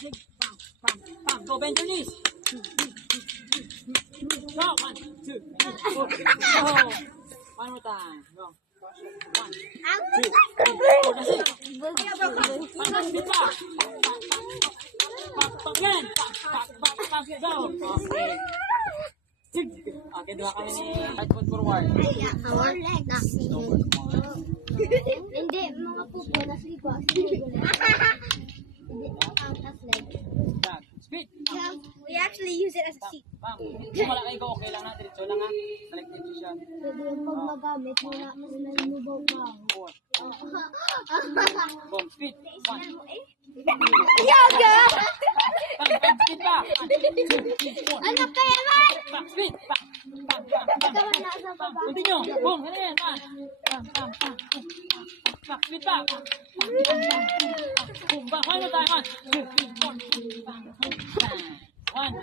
Dig. Bam, bam, bam. Go bend your knees. Go. 1, 2, 3, 4. Go. One more time. Go. 1, 2, 3, 4. That's it. Bam, split back. Back, back again. Back, go. Okay. Dig. Okay, dua kami ni right foot forward. Hindi, mga pupo na slipa. Back. Speed. We actually use it as a seat. Bam. Kung wala kayo, okay lang na. Diretso lang ha. Select position. Pwede yung pag magamit, wala mas nalubaw ka. 4. Boom. Speed. 1. Yaga! Bam, speed back. 1, 2, 3, 4. Ano kaya man? Back, speed. Back. Bam, bam, bam. Ikaw na sa baba. Continue. Boom. Ano yan? Bam, bam, bam, bam. Back, speed back. Bam, bam, bam. Boom, back. One more time. 1, 2, 3, 4. Bam, bam. 1.